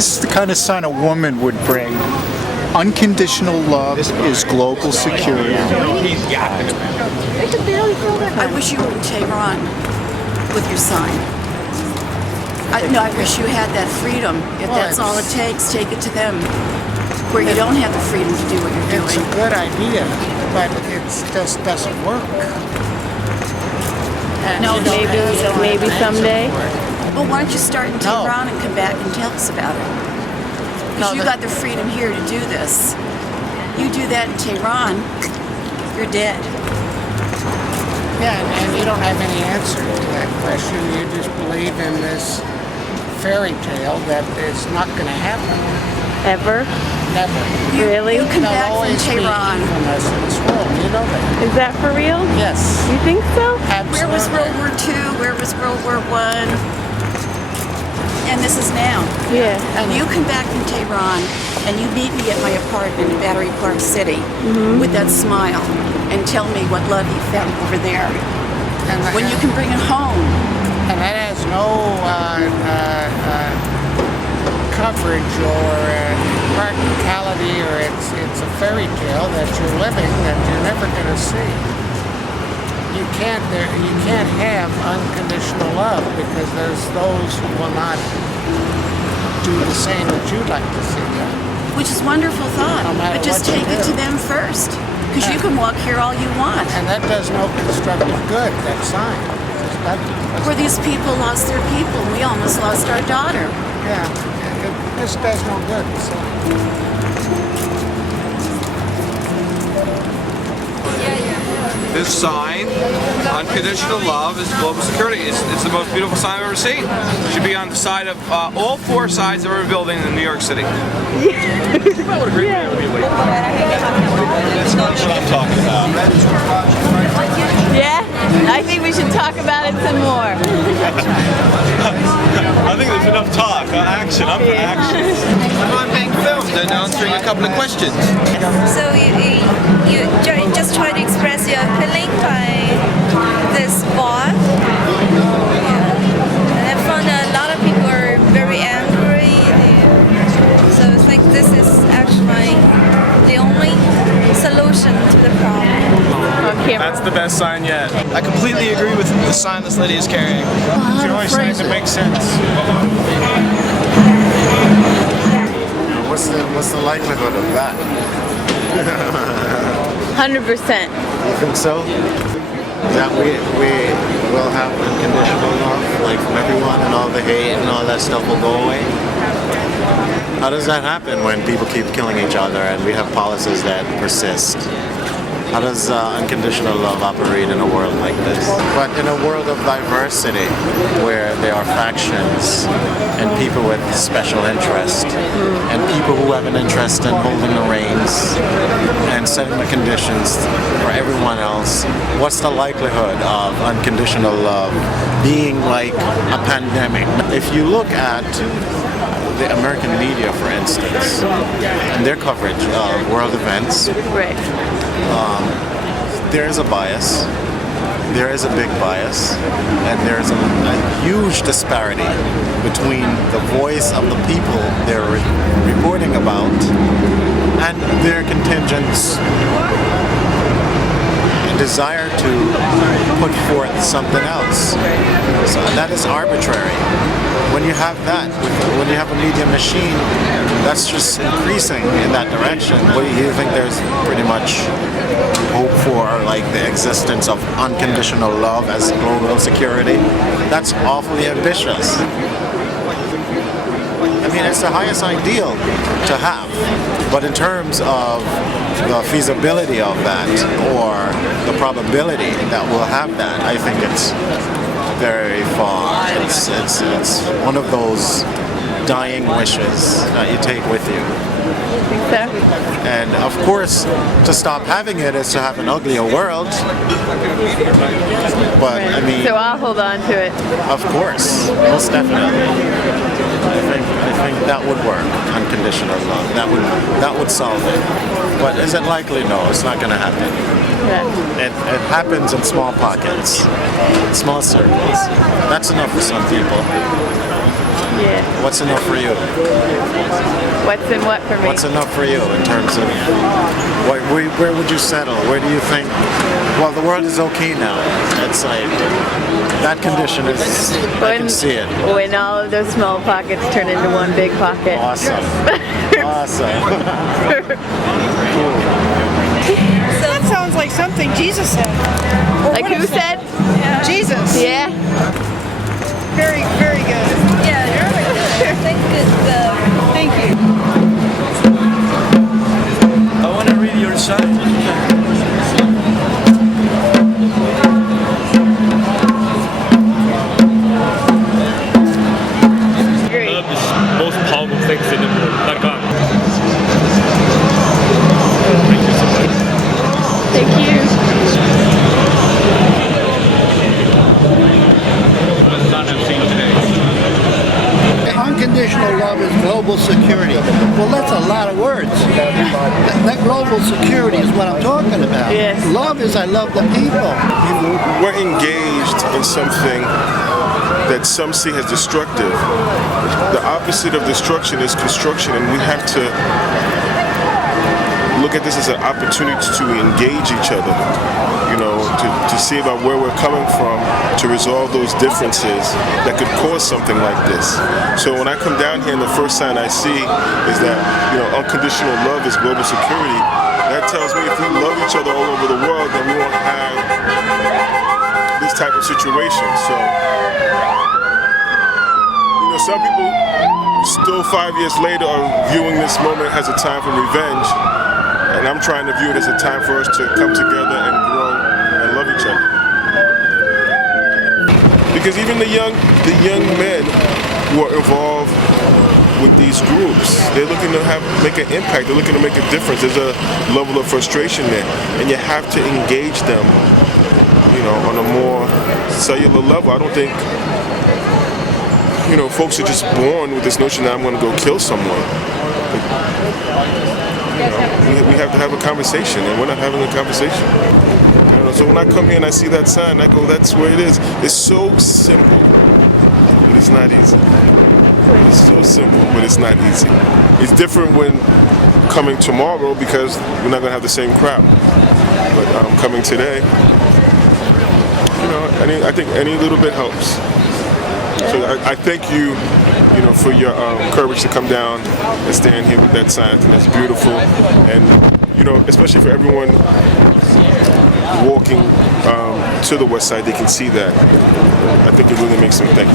This is the kind of sign a woman would bring. Unconditional love is global security. I wish you were in Tehran with your sign. I wish you had that freedom. If that's all it takes, take it to them. Where you don't have the freedom to do what you're doing. It's a good idea, but it just doesn't work. And No, Maybe someday. Well, why don't you start in Tehran and come back and tell us about it? Because you got the freedom here to do this. You do that in Tehran, you're dead. Yeah, and you don't have any answer to that question. You just believe in this fairy tale that it's not going to happen. Ever? Never. Really? You come There'll back from always be Tehran. evilness in this world. You know that. Is that for real? Yes. You think so? Absolutely. Where was World War II? Where was World War I? And this is now. Yeah. And you come back from Tehran and you meet me at my apartment in Battery Park City with that smile and tell me what love you found over there. And When you can bring it home. And that has no coverage or practicality, or it's a fairy tale that you're living that you're never going to see. You can't have unconditional love because there's those who will not do the same that you'd like to see done. Which is a wonderful thought. No matter But just what you take it do. to them first. Because you can walk here all you want. And that does no constructive good, that sign. Where these people lost their people. We almost lost our daughter. Yeah, this does no good. So. This sign, Unconditional Love, is global security. It's the most beautiful sign I've ever seen. It should be on the side of all four sides of every building in New York City. That's what I'm talking about. Yeah? I think we should talk about it some more. I think there's enough talk. Action. I'm for action. I'm being filmed and answering a couple of questions. So you just try to express your feeling by this ball. And I found that a lot of people are very angry. So it's like this is actually the only solution to the problem. That's the best sign yet. I completely agree with the sign this lady is carrying. It's the only sign that makes sense. What's the likelihood of that? 100%. You think so? That we will have unconditional love, like from everyone, and all the hate and all that stuff will go away? How does that happen when people keep killing each other and we have policies that persist? How does unconditional love operate in a world like this? But in a world of diversity, where there are factions and people with special interest, and people who have an interest in holding the reins and setting the conditions for everyone else, what's the likelihood of unconditional love being like a pandemic? If you look at the American media, for instance, and their coverage of world events, Right. there is a bias. There is a big bias, and there's a huge disparity between the voice of the people they're reporting about and their contingent's desire to put forth something else. So that is arbitrary. When you have that, when you have a media machine that's just increasing in that direction, what do you think there's pretty much hope for, like the existence of unconditional love as global security? That's awfully ambitious. I mean, it's the highest ideal to have, but in terms of the feasibility of that or the probability that we'll have that, I think it's very far. It's one of those dying wishes that you take with you. Think so? And of course, to stop having it is to have an uglier world. But I mean, So I'll hold on to it. of course, most definitely. I think that would work. Unconditional love. That would solve it. But is it likely? No, it's not going to happen. Yeah. It happens in small pockets, small circles. That's enough for some people. Yeah. What's enough for you? What's in what for me? What's enough for you in terms of where would you settle? Where do you think? Well, the world is okay now. It's like that condition is. I can see it. When all of those small pockets turn into one big pocket. Awesome. Awesome. That sounds like something Jesus said. Or Like would who have said? Jesus. Yeah. Very, very good. Yeah, you're really good. I think Thank you. I want to read your sign. Great. Love is the most powerful things in the world. Like God. Thank you so much. Thank you. The sun I've seen today. Unconditional love is global security. Well, that's a lot of words. That global security is what I'm talking about. Yes. Love is I love the people. We're engaged in something that some see as destructive. The opposite of destruction is construction, and we have to look at this as an opportunity to engage each other, you know, to see about where we're coming from, to resolve those differences that could cause something like this. So when I come down here and the first sign I see is that, you know, unconditional love is global security, that tells me if we love each other all over the world, then we won't have this type of situation. So, you know, some people still 5 years later are viewing this moment as a time for revenge. And I'm trying to view it as a time for us to come together and grow and love each other. Because even the young men who are involved with these groups, they're looking to make an impact. They're looking to make a difference. There's a level of frustration there, and you have to engage them, you know, on a more cellular level. I don't think, you know, folks are just born with this notion that I'm going to go kill someone. You know, we have to have a conversation, and we're not having a conversation. You know, so when I come here and I see that sign, I go, that's where it is. It's so simple, but it's not easy. It's so simple, but it's not easy. It's different when coming tomorrow because we're not going to have the same crowd. But coming today, you know, I think any little bit helps. So I thank you, you know, for your courage to come down and stand here with that sign. I think that's beautiful, and you know, especially for everyone walking to the west side, they can see that. I think it really makes them think.